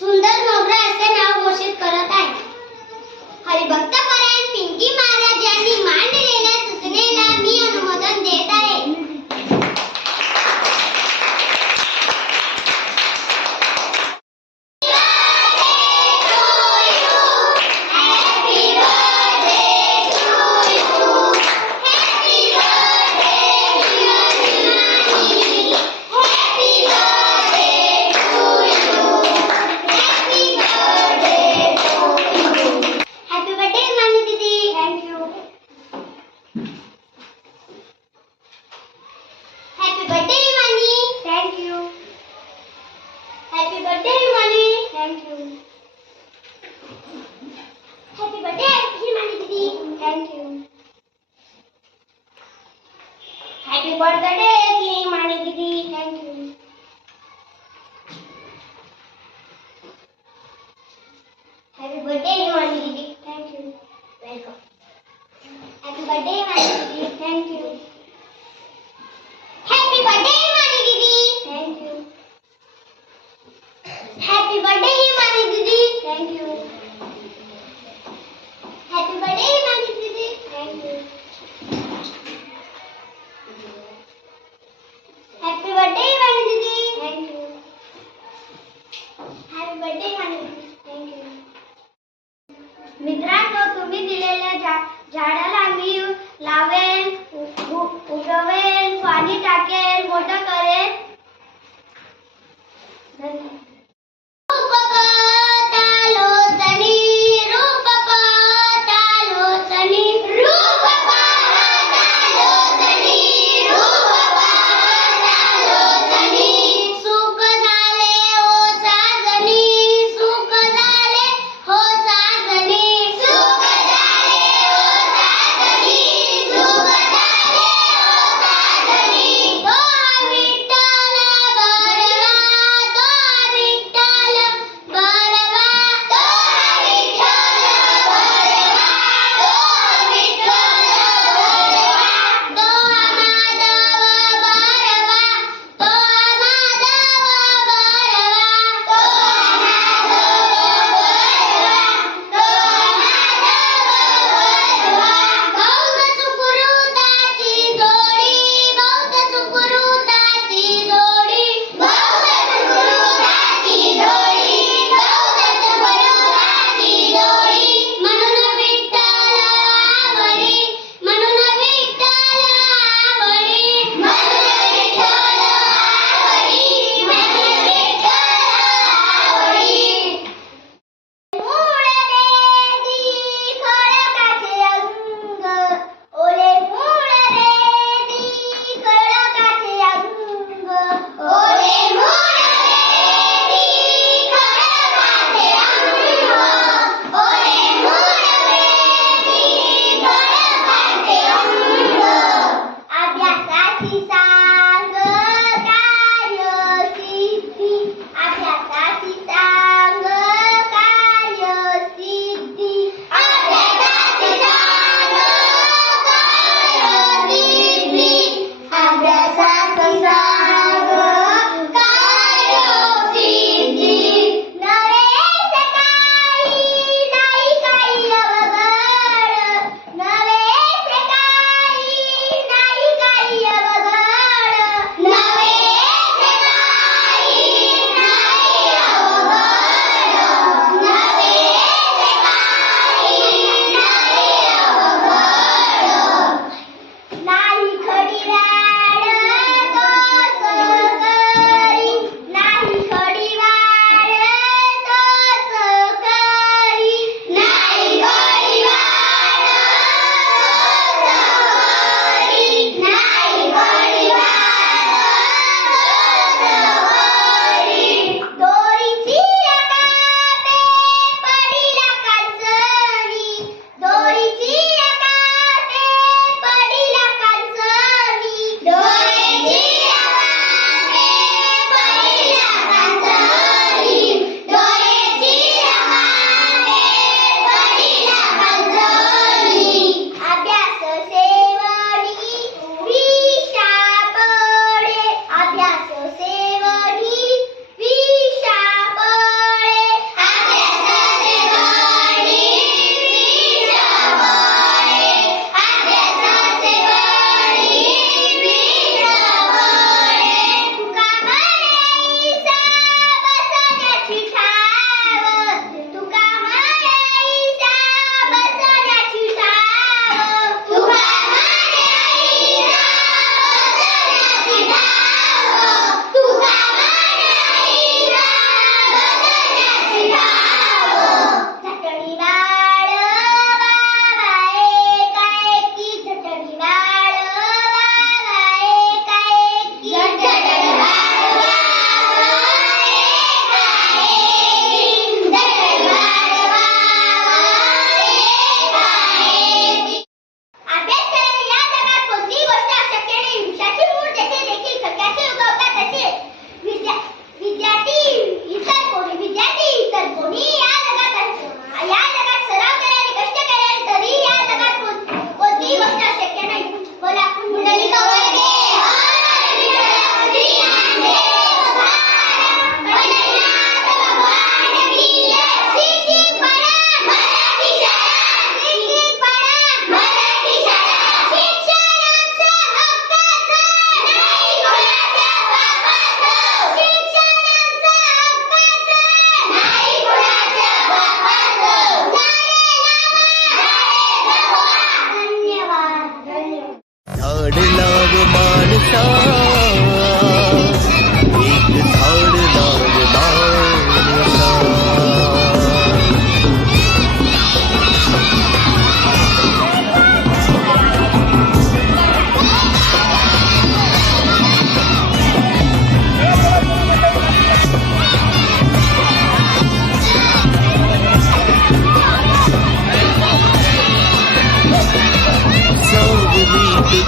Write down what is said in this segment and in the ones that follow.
सुंदर मोगरा असे नाव घोषित करत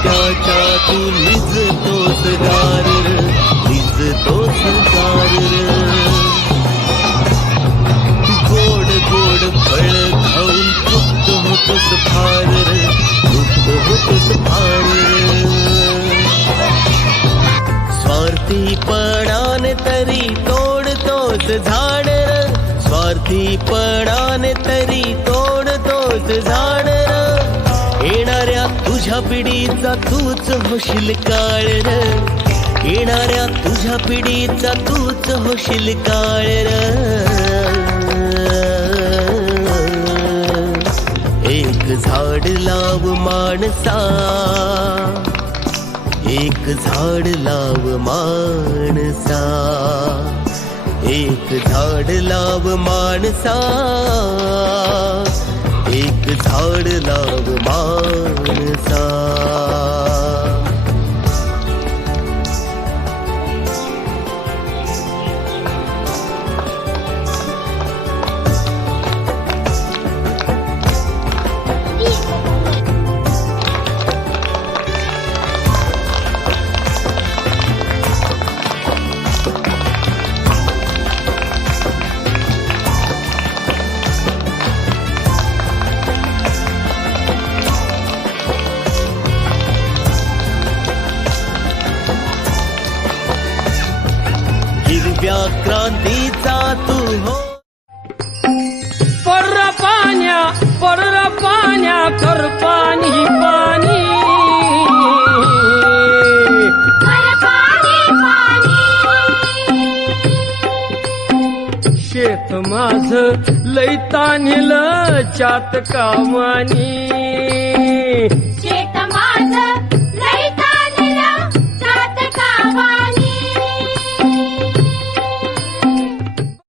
पोट तू निज तोच गार निज तोच गार गोड गोड फळ खाऊन तृप्त होतोस फार र, तृप्त होतोस फार र. स्वार्थीपणाने तरी तोड तोच झाड र. स्वार्थीपणाने तरी पिढीचा तूच होशील काळ र. येणाऱ्या तुझ्या पिढीचा तूच होशील काळ र. एक झाड लाव माणसा. एक झाड लाव माणसा. एक झाड लाव माणसा. झाड लाव माणसा हिरव्या क्रांतीचा तू हो. पर्र पाण्या पर्र पाण्या कर पाणी पाणी. शेत माझ लय तानिल चात कामानी.